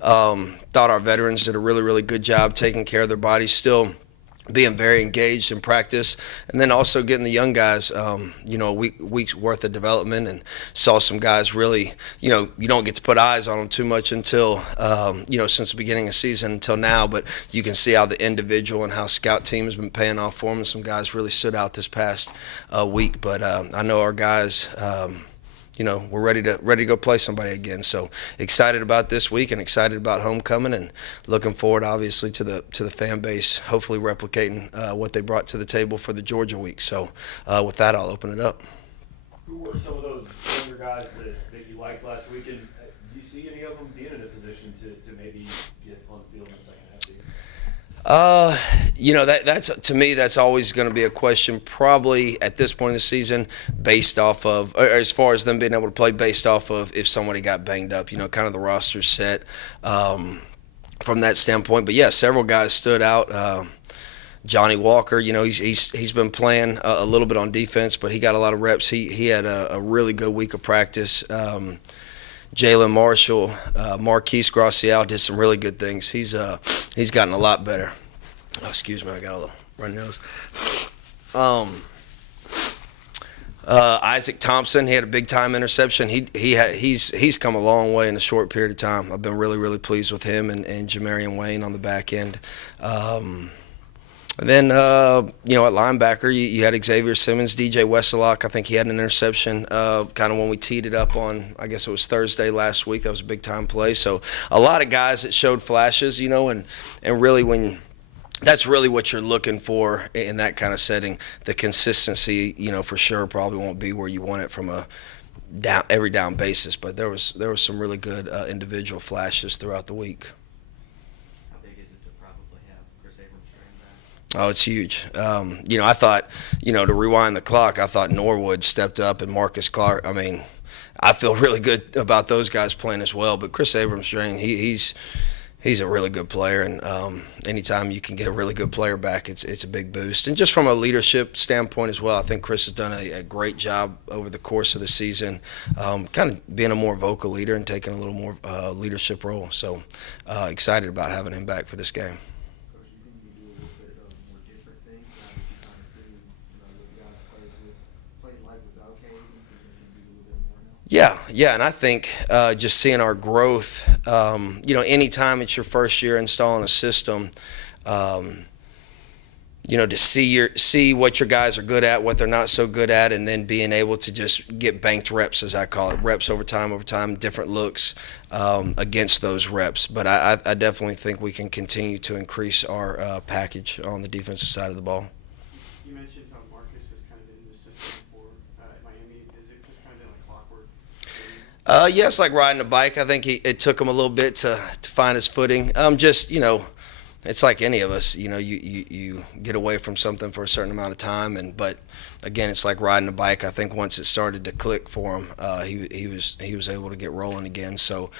Thought our veterans did a really, really good job taking care of their bodies, still being very engaged in practice, and then also getting the young guys, a week's worth of development, and saw some guys really, you don't get to put eyes on them too much until, since the beginning of the season until now, but you can see how the individual and how scout team has been paying off for them, and some guys really stood out this past week, but I know our guys, we're ready to go play somebody again. So excited about this week and excited about homecoming and looking forward, obviously, to the fan base, hopefully replicating what they brought to the table for the Georgia week. So with that, I'll open it up. Who were some of those younger guys that you liked last week, and do you see any of them being in a position to maybe get on the field in the second half of the year? That's to me, that's always going to be a question, probably at this point in the season, based off of, or as far as them being able to play, based off of if somebody got banged up, kind of the roster set from that standpoint. But yeah, several guys stood out. Johnny Walker, he's been playing a little bit on defense, but he got a lot of reps. He had a really good week of practice. Jalen Marshall, Marquise Gracial did some really good things. He's gotten a lot better. Oh, excuse me, I got a little runny nose. Isaac Thompson, he had a big time interception. He's come a long way in a short period of time. I've been really, really pleased with him and Jamarian Wayne on the back end. And then, at linebacker, you had Xavier Simmons, DJ Westlock. I think he had an interception kind of when we teed it up on, I guess it was Thursday last week. That was a big-time play. So a lot of guys that showed flashes, and really that's really what you're looking for in that kind of setting. The consistency, for sure, probably won't be where you want it from a every down basis, but there was some really good individual flashes throughout the week. Oh, it's huge. I thought, to rewind the clock, I thought Norwood stepped up and Marcus Clark. I mean, I feel really good about those guys playing as well. But Chris Abrams-Drain, he's a really good player, and anytime you can get a really good player back, it's a big boost. And just from a leadership standpoint as well, I think Chris has done a great job over the course of the season, kind of being a more vocal leader and taking a little more leadership role. So excited about having him back for this game. Yeah, and I think just seeing our growth, anytime it's your first year installing a system, to see what your guys are good at, what they're not so good at, and then being able to just get banked reps, as I call it, reps over time, different looks against those reps. But I definitely think we can continue to increase our package on the defensive side of the ball. You mentioned how Marcus has kind of been in the system for Miami. Is it just kind of been like clockwork? Yeah, it's like riding a bike. I think it took him a little bit to find his footing. It's like any of us. You get away from something for a certain amount of time, but again, it's like riding a bike. I think once it started to click for him, he was able to get rolling again. So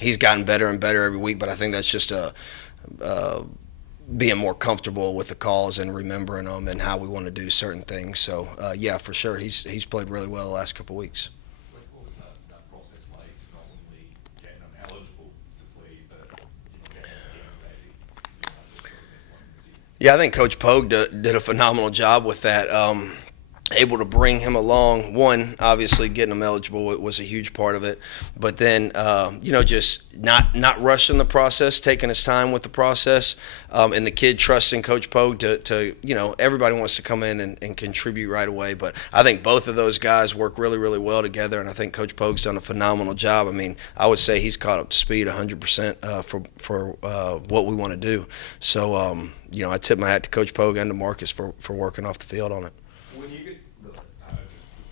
he's gotten better and better every week. But I think that's just being more comfortable with the calls and remembering them and how we want to do certain things. So yeah, for sure, he's played really well the last couple of weeks. What was that process like? Not only getting them eligible to play, but getting them ready. Yeah, I think Coach Pogue did a phenomenal job with that. Able to bring him along. One, obviously getting him eligible was a huge part of it, but then just not rushing the process, taking his time with the process, and the kid trusting Coach Pogue to everybody wants to come in and contribute right away. But I think both of those guys work really, really well together, and I think Coach Pogue's done a phenomenal job. I mean, I would say he's caught up to speed 100% for what we want to do. So I tip my hat to Coach Pogue and to Marcus for working off the field on it. When you get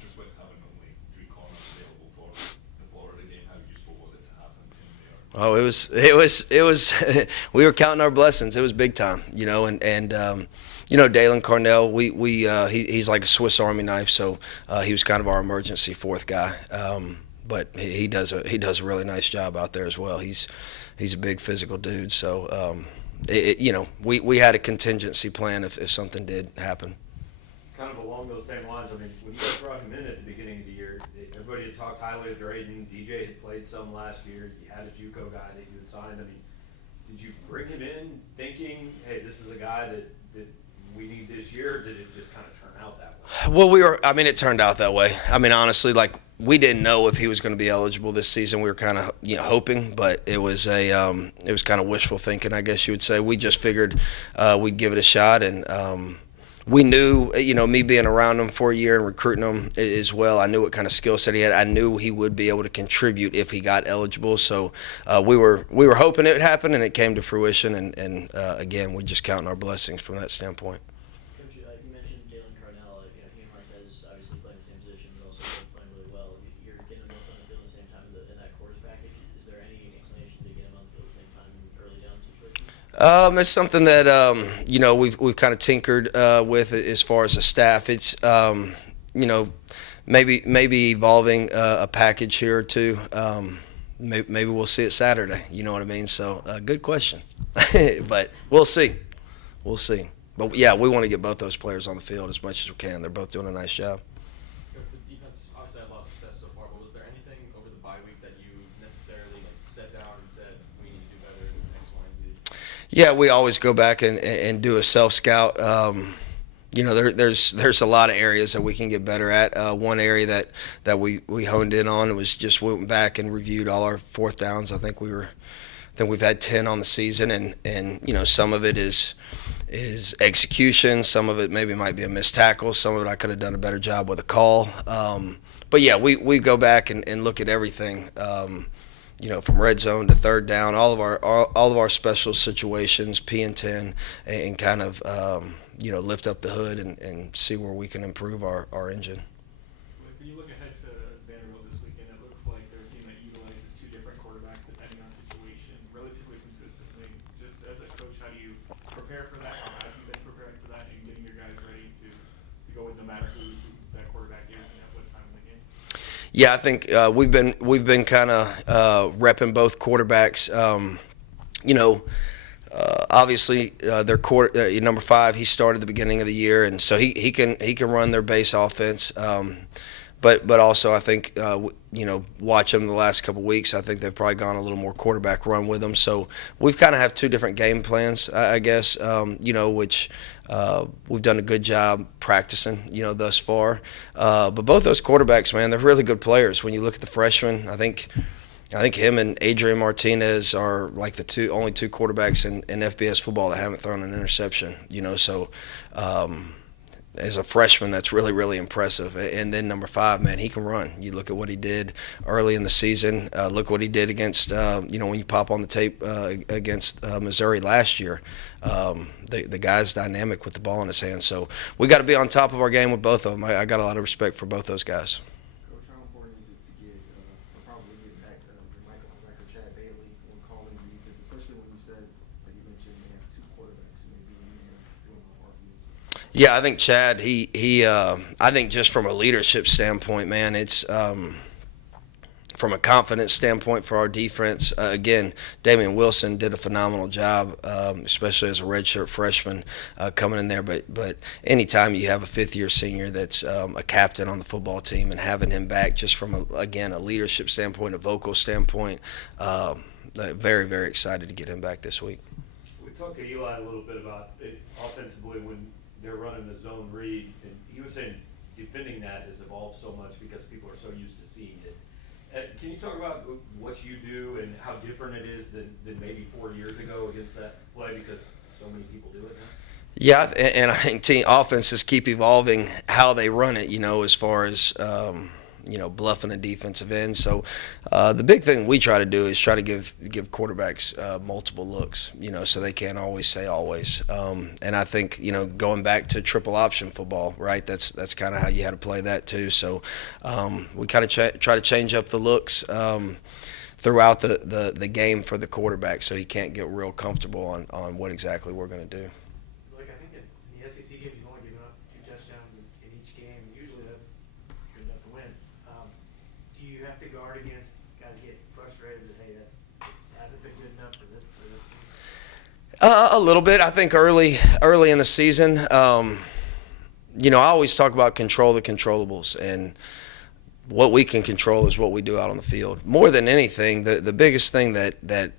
just with having only 3 corners available for the Florida game, how useful was it to have him in there? Oh, it was. We were counting our blessings. It was big time, and Dalen Cornell. He's like a Swiss Army knife. So he was kind of our emergency fourth guy. But he does a really nice job out there as well. He's a big physical dude. So we had a contingency plan if something did happen. Kind of along those same lines, I mean, when you guys brought him in at the beginning of the year, everybody had talked highly of Drayden. DJ had played some last year. You had a JUCO guy that you had signed. I mean, did you bring him in thinking, hey, this is a guy that we need this year, or did it just kind of turn out that way? Well, it turned out that way. I mean, honestly, like, we didn't know if he was going to be eligible this season. We were kind of, hoping, but it was kind of wishful thinking, I guess you would say. We just figured we'd give it a shot, and we knew, me being around him for a year and recruiting him as well, I knew what kind of skill set he had. I knew he would be able to contribute if he got eligible. So we were hoping it would happen, and it came to fruition. And again, we're just counting our blessings from that standpoint. Coach, you mentioned Jalen Carnell. He and Marquez obviously playing the same position, but also both playing really well. You're getting them both on the field at the same time in that quarters package. Is there any inclination to get them on the field at the same time in early down situations? It's something that we've kind of tinkered with as far as the staff. It's maybe evolving a package here or two. Maybe we'll see it Saturday. You know what I mean? So good question, but we'll see. We'll see. But yeah, we want to get both those players on the field as much as we can. They're both doing a nice job. Coach, the defense obviously had a lot of success so far, but was there anything over the bye week that you necessarily sat down and said we need to do better in X, Y, and Z? Yeah, we always go back and do a self-scout. There's a lot of areas that we can get better at. One area that we honed in on was just went back and reviewed all our fourth downs. I think we've had 10 on the season, and some of it is execution. Some of it maybe might be a missed tackle. Some of it I could have done a better job with a call. But yeah, we go back and look at everything. From red zone to third down, all of our special situations, P and 10, and kind of lift up the hood and see where we can improve our engine. When you look ahead to Vanderbilt this weekend, it looks like they're a team that utilizes two different quarterbacks depending on situation relatively consistently. Just as a coach, how do you prepare for that? How have you been preparing for that and getting your guys ready to go with no matter who that quarterback is and at what time in the game? Yeah, I think we've been kind of repping both quarterbacks. Obviously, their number 5. He started the beginning of the year, and so he can run their base offense. But also, I think watch them the last couple of weeks. I think they've probably gone a little more quarterback run with them. So we've kind of have two different game plans, I guess. Which we've done a good job practicing, thus far. But both those quarterbacks, man, they're really good players. When you look at the freshmen, I think him and Adrian Martinez are like the only two quarterbacks in FBS football that haven't thrown an interception. So. As a freshman, that's really, really impressive. And then number 5, man, he can run. You look at what he did early in the season. Look what he did against, when you pop on the tape against Missouri last year. The guy's dynamic with the ball in his hand. So we got to be on top of our game with both of them. I got a lot of respect for both those guys. Coach, how important is it to get, probably get back your Michael Chad Bailey when calling the defense, especially when you said, like you mentioned, they have two quarterbacks who may be in there doing more RPOs? Yeah, I think Chad, I think just from a leadership standpoint, man, it's from a confidence standpoint for our defense. Again, Damian Wilson did a phenomenal job, especially as a redshirt freshman coming in there. But anytime you have a fifth-year senior that's a captain on the football team and having him back just from, a leadership standpoint, a vocal standpoint, very, very excited to get him back this week. We talked to Eli a little bit about it offensively when they're running the zone read, and he was saying defending that has evolved so much because people are so used to seeing it. Can you talk about what you do and how different it is than maybe 4 years ago against that play, because so many people do it now? Yeah, and I think team offenses keep evolving how they run it, as far as bluffing a defensive end. So the big thing we try to do is try to give quarterbacks multiple looks, so they can't always say always. And I think, going back to triple option football, right, that's kind of how you had to play that too. So we kind of try to change up the looks throughout the game for the quarterback, so he can't get real comfortable on what exactly we're going to do. Like, I think in the SEC games, you've only given up 2 touchdowns in each game. Usually that's good enough to win. Do you have to guard against guys get frustrated that, hey, that hasn't been good enough for this team? A little bit. I think early in the season, I always talk about control the controllables, and what we can control is what we do out on the field. More than anything, the biggest thing that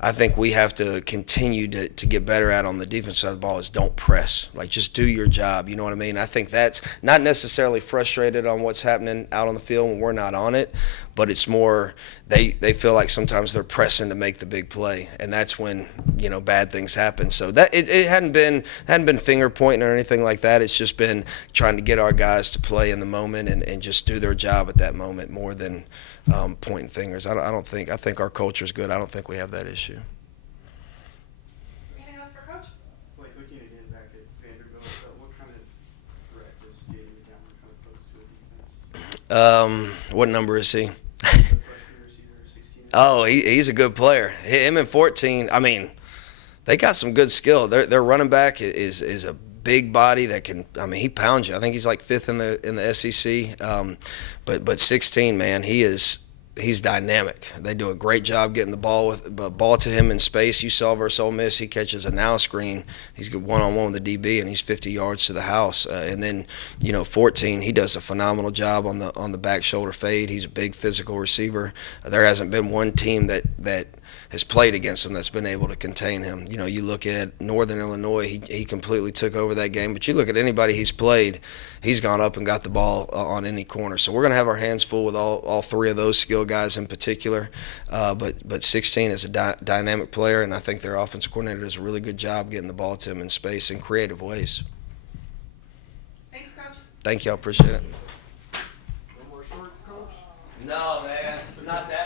I think we have to continue to get better at on the defense side of the ball is don't press. Like, just do your job. You know what I mean? I think that's not necessarily frustrated on what's happening out on the field when we're not on it, but it's more they feel like sometimes they're pressing to make the big play, and that's when, you know, bad things happen. So that it hadn't been finger pointing or anything like that. It's just been trying to get our guys to play in the moment and just do their job at that moment more than pointing fingers. I think our culture is good. I don't think we have that issue. Anything else for Coach? Like looking again back at Vanderbilt, what kind of threat does Jalen Cameron kind of pose to a defense? What number is he? The freshman receiver, 16. Oh, he's a good player. Him and 14. I mean, they got some good skill. Their running back is a big body that can. I mean, he pounds you. I think he's like 5th in the SEC. But 16, man, he's dynamic. They do a great job getting the ball to him in space. You saw versus Ole Miss, he catches a now screen. He's good one-on-one with the DB, and he's 50 yards to the house. And then, you know, 14, he does a phenomenal job on the back shoulder fade. He's a big physical receiver. There hasn't been one team that has played against him that's been able to contain him. You know, you look at Northern Illinois, he completely took over that game. But you look at anybody he's played, he's gone up and got the ball on any corner. So we're going to have our hands full with all three of those skill guys in particular. But 16 is a dynamic player, and I think their offensive coordinator does a really good job getting the ball to him in space in creative ways. Thanks, Coach. Thank you. I appreciate it. No more shorts, coach? No, man. Not that.